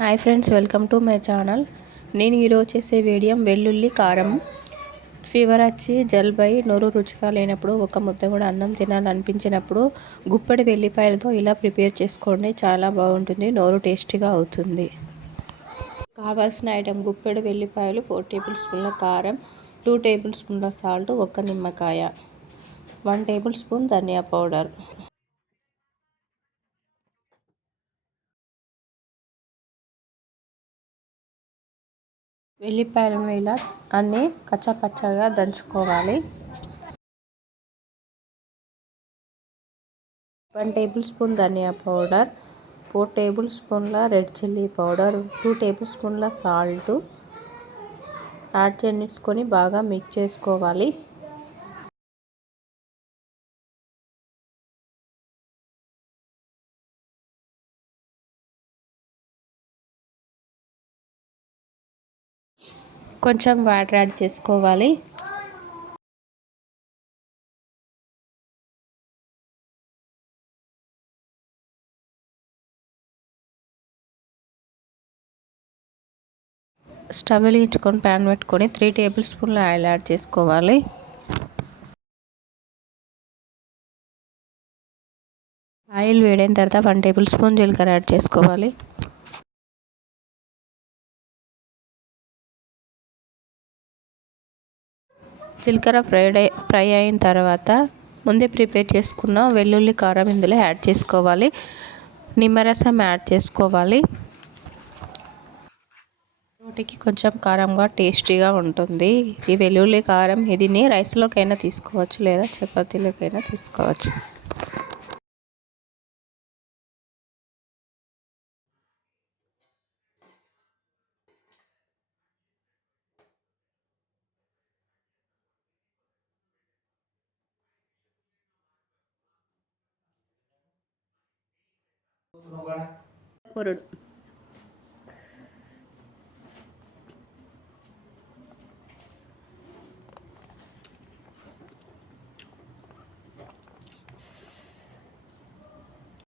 Hi friends, welcome to my channel. నేను ఈరోజు చేసే వీడియో వెల్లుల్లి కారం. ఫీవర్ వచ్చి జలుబై నోరు రుచిగా లేనప్పుడు, ఒక ముద్ద కూడా అన్నం తినాలనిపించినప్పుడు గుప్పెడి వెల్లిపాయలతో ఇలా ప్రిపేర్ చేసుకోండి. చాలా బాగుంటుంది, నోరు టేస్టీగా అవుతుంది. కావాల్సిన ఐటెం: గుప్పెడు వెల్లిపాయలు, 4 టేబుల్ స్పూన్ల కారం, 2 టేబుల్ స్పూన్ల సాల్ట్, 1 నిమ్మకాయ, 1 టేబుల్ స్పూన్ ధనియా పౌడర్. వెల్లిపాయలను ఇలా అన్నీ కచ్చాపచ్చాగా దంచుకోవాలి. 1 టేబుల్ స్పూన్ ధనియా పౌడర్, 4 టేబుల్ స్పూన్ల రెడ్ చిల్లీ పౌడర్, 2 టేబుల్ స్పూన్ల సాల్ట్ యాడ్ చేసుకొని బాగా మిక్స్ చేసుకోవాలి. కొంచెం వాటర్ యాడ్ చేసుకోవాలి. స్టవ్ వెలిగించుకొని ప్యాన్ పెట్టుకొని 3 టేబుల్ స్పూన్ల ఆయిల్ యాడ్ చేసుకోవాలి. ఆయిల్ వేడైన తర్వాత 1 టేబుల్ స్పూన్ జీలకర్ర యాడ్ చేసుకోవాలి. జీలకర్ర ఫ్రై అయిన తర్వాత ముందే ప్రిపేర్ చేసుకున్న వెల్లుల్లి కారం ఇందులో యాడ్ చేసుకోవాలి. నిమ్మరసం యాడ్ చేసుకోవాలి. నోటికి కొంచెం కారంగా టేస్టీగా ఉంటుంది. ఈ వెల్లుల్లి కారం ఇదిని రైస్లోకైనా తీసుకోవచ్చు, లేదా చపాతీలోకైనా తీసుకోవచ్చు. పొరుడు